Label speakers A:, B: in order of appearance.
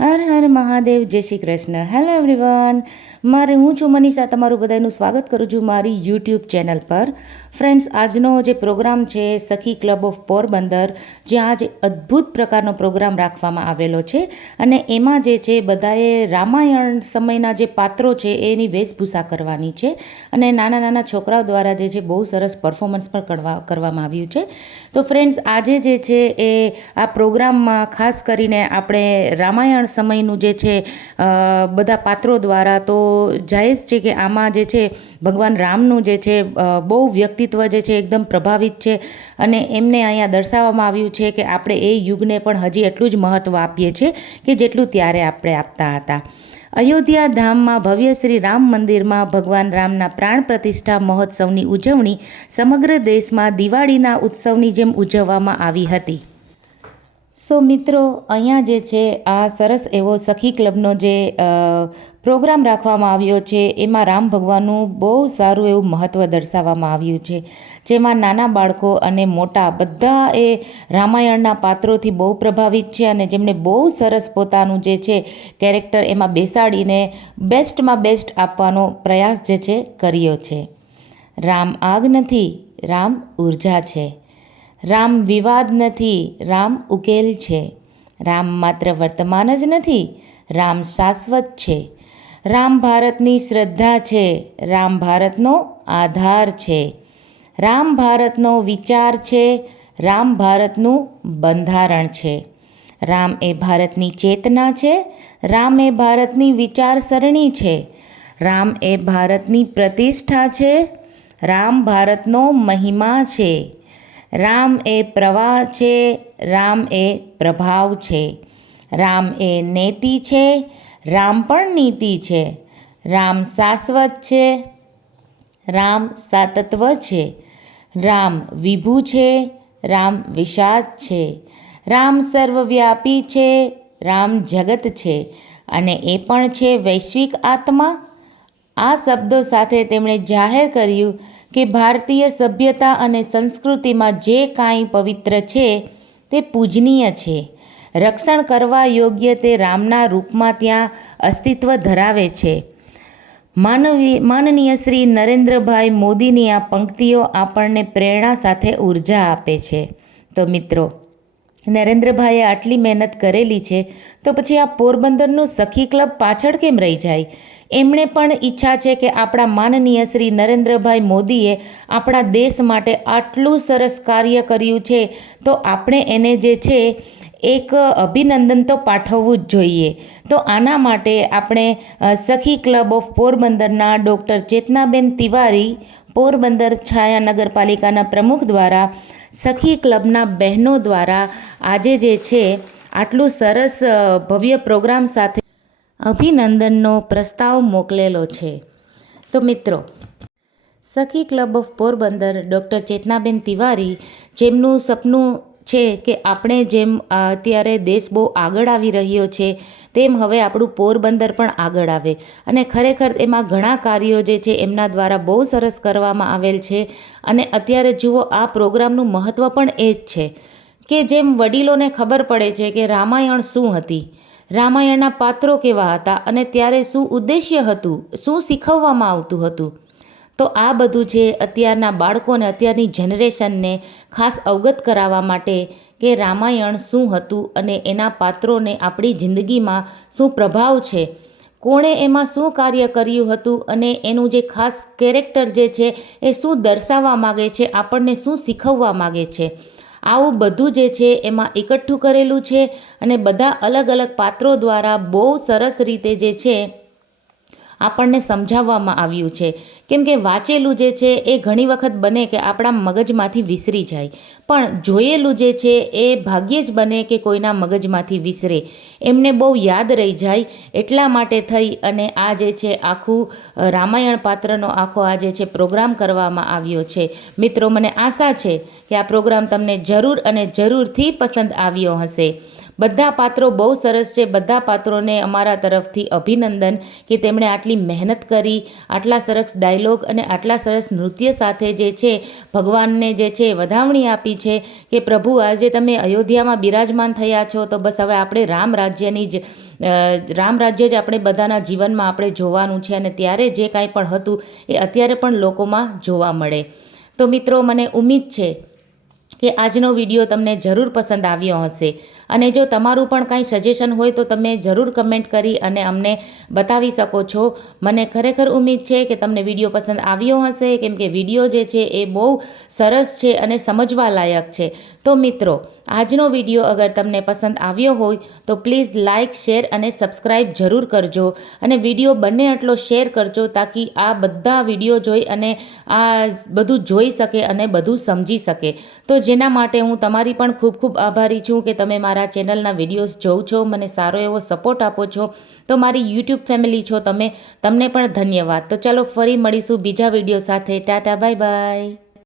A: હર હર મહાદેવ, જય Shri Krishna. Hello everyone મારે હું છું મનીષા, તમારું બધાનું સ્વાગત કરું છું મારી યુટ્યુબ ચેનલ પર. ફ્રેન્ડ્સ આજનો જે પ્રોગ્રામ છે, સખી ક્લબ ઓફ પોરબંદર જ્યાં આજે અદ્ભુત પ્રકારનો પ્રોગ્રામ રાખવામાં આવેલો છે. અને એમાં જે છે, બધાએ રામાયણ સમયના જે પાત્રો છે, એની વેશભૂષા કરવાની છે. અને નાના નાના છોકરાઓ દ્વારા જે છે, બહુ સરસ પરફોર્મન્સ પણ કરવા કરવામાં આવ્યું છે. તો ફ્રેન્ડ્સ આજે જે છે, એ આ પ્રોગ્રામમાં ખાસ કરીને આપણે રામાયણ સમયનું જે છે બધા પાત્રો દ્વારા તો જાયઝ છે કે આમાં જે છે, ભગવાન રામનું જે છે બહુ વ્યક્તિત્વ જે છે એકદમ પ્રભાવિત છે. અને એમને અહીંયા દર્શાવવામાં આવ્યું છે કે આપણે એ યુગને પણ હજી એટલું જ મહત્ત્વ આપીએ છીએ કે જેટલું ત્યારે આપણે આપતા હતા. અયોધ્યા ધામમાં ભવ્ય શ્રી રામ મંદિરમાં ભગવાન રામના પ્રાણ પ્રતિષ્ઠા મહોત્સવની ઉજવણી સમગ્ર દેશમાં દિવાળીના ઉત્સવની જેમ ઉજવવામાં આવી હતી. સો મિત્રો, અહીંયા જે છે, આ સરસ એવો સખી ક્લબનો જે પ્રોગ્રામ રાખવામાં આવ્યો છે, એમાં રામ ભગવાનનું બહુ સારું એવું મહત્ત્વ દર્શાવવામાં આવ્યું છે. જેમાં નાના બાળકો અને મોટા બધા એ રામાયણના પાત્રોથી બહુ પ્રભાવિત છે અને જેમણે બહુ સરસ પોતાનું જે છે, કેરેક્ટર એમાં બેસાડીને બેસ્ટમાં બેસ્ટ આપવાનો પ્રયાસ જે છે, કર્યો છે. રામ આગ નથી, રામ ઊર્જા છે. રામ વિવાદ નથી, રામ ઉકેલ છે. રામ માત્ર વર્તમાન જ નથી, રામ શાશ્વત છે. રામ ભારતની શ્રદ્ધા છે, રામ ભારતનો આધાર છે. રામ ભારતનો વિચાર છે, રામ ભારતનું બંધારણ છે. રામ એ ભારતની ચેતના છે, રામ એ ભારતની વિચારસરણી છે. રામ એ ભારતની પ્રતિષ્ઠા છે, રામ ભારતનો મહિમા છે. રામ એ પ્રવાહ છે, રામ એ પ્રભાવ છે. રામ એ નેતિ છે, રામ પણ નીતિ છે. રામ શાશ્વત છે, રામ સાતત્વ છે. રામ વિભુ છે, રામ વિષાદ છે. રામ સર્વવ્યાપી છે, રામ જગત છે. અને એ પણ છે વૈશ્વિક આત્મા આ શબ્દો સાથે તેમણે જાહેર કર્યું કે ભારતીય સભ્યતા અને સંસ્કૃતિમાં જે કાંઈ પવિત્ર છે, તે પૂજનીય છે. રક્ષણ કરવા યોગ્ય તે રામના રૂપમાં ત્યાં અસ્તિત્વ ધરાવે છે. માનવી, માનનીય શ્રી નરેન્દ્રભાઈ મોદીની આ પંક્તિઓ આપણને પ્રેરણા સાથે ઊર્જા આપે છે. તો મિત્રો નરેન્દ્રભાઈએ આટલી મહેનત કરેલી છે, તો પછી આ પોરબંદરનું સખી ક્લબ પાછળ કેમ રહી જાય? એમણે પણ ઈચ્છા છે કે આપણા માનનીય શ્રી નરેન્દ્રભાઈ મોદીએ આપણા દેશ માટે આટલું સરસ કાર્ય કર્યું છે, તો આપણે એને જે છે, એક અભિનંદન તો પાઠવવું જ જોઈએ. તો આના માટે આપણે સખી ક્લબ ઓફ પોરબંદરના ડૉક્ટર ચેતનાબેન તિવારી પોરબંદર છાયા નગરપાલિકાના પ્રમુખ દ્વારા, સખી ક્લબના બહેનો દ્વારા આજે જે છે, આટલું સરસ ભવ્ય પ્રોગ્રામ સાથે અભિનંદનનો પ્રસ્તાવ મોકલેલો છે. તો મિત્રો, Sakhi club of Porbandar doctor Chetnaben Tiwari, જેમનું સપનું છે કે આપણે જેમ અત્યારે દેશ બહુ આગળ આવી રહ્યો છે, તેમ હવે આપણું પોરબંદર પણ આગળ આવે. અને ખરેખર એમાં ઘણા કાર્યો જે છે એમના દ્વારા બહુ સરસ કરવામાં આવેલ છે. અને અત્યારે જુઓ, આ પ્રોગ્રામનું મહત્ત્વ પણ એ જ છે કે જેમ વડીલોને ખબર પડે છે કે રામાયણ શું હતી, રામાયણના પાત્રો કેવા હતા અને ત્યારે શું ઉદ્દેશ્ય હતું, શું શીખવવામાં આવતું હતું. તો આ બધું છે અત્યારના બાળકોને અત્યારની જનરેશનને ખાસ અવગત કરાવવા માટે કે રામાયણ શું હતું અને એના પાત્રોને આપણી જિંદગીમાં શું પ્રભાવ છે, કોણે એમાં શું કાર્ય કર્યું હતું અને એનું જે ખાસ કેરેક્ટર જે છે એ શું દર્શાવવા માગે છે, આપણને શું શીખવવા માગે છે, આવું બધું જે છે એમાં એકઠું કરેલું છે અને બધા અલગ અલગ પાત્રો દ્વારા બહુ સરસ રીતે જે છે આપણને સમજાવવામાં આવ્યું છે. કેમ કે વાંચેલું જે છે એ ઘણી વખત બને કે આપણા મગજમાંથી વિસરી જાય. પણ જોયેલું જે છે એ ભાગ્યે જ બને કે કોઈના મગજમાંથી વિસરે. એમને બહુ યાદ રહી જાય એટલા માટે થઈ અને આ જે છે આખું રામાયણ પાત્રનો આખો આ જે છે પ્રોગ્રામ કરવામાં આવ્યો છે. મિત્રો, મને આશા છે કે આ પ્રોગ્રામ તમને જરૂર અને જરૂરથી પસંદ આવ્યો હશે. બધા પાત્રો બહુ સરસ છે. બધા પાત્રોને અમારા તરફથી અભિનંદન કે તેમણે આટલી મહેનત કરી, આટલા સરસ ડાયલોગ અને આટલા સરસ નૃત્ય સાથે જે છે, ભગવાનને જે છે, વધામણી આપી છે કે પ્રભુ, આજે તમે અયોધ્યામાં બિરાજમાન થયા છો, તો બસ હવે આપણે રામ રાજ્યની જ રામ રાજ્ય જ આપણે બધાના જીવનમાં આપણે જોવાનું છે અને ત્યારે જે કાંઈ પણ હતું એ અત્યારે પણ લોકોમાં જોવા મળે. તો મિત્રો, મને ઉમ્મીદ છે કે આજનો વીડિયો તમને જરૂર પસંદ આવ્યો હશે. અને જો તમારું પણ કાંઈ સજેશન હોય તો તમે જરૂર કમેન્ટ કરી અને અમને બતાવી શકો છો. મને ખરેખર ઉમ્મીદ છે કે તમને વીડિયો પસંદ આવ્યો હશે, કેમ કે વીડિયો જે છે એ બહુ સરસ છે અને સમજવા લાયક છે. તો મિત્રો, આજનો વીડિયો અગર તમને પસંદ આવ્યો હોય તો પ્લીઝ લાઇક શેર અને સબસ્ક્રાઈબ જરૂર કરજો. અને વીડિયો બંને આટલો શેર કરજો તાકી આ બધા વીડિયો જોઈ અને આ બધું જોઈ શકે અને બધું સમજી શકે. તો જેના માટે હું તમારી પણ ખૂબ ખૂબ આભારી છું કે તમે મારા ચેનલના વિડીયોઝ જોઉં છો, મને સારો એવો સપોર્ટ આપો છો, તો મારી યુટ્યુબ ફેમિલી છો તમે, તમને પણ ધન્યવાદ. તો ચાલો ફરી મળીશું બીજા વીડિયો સાથે. Ta ta bye by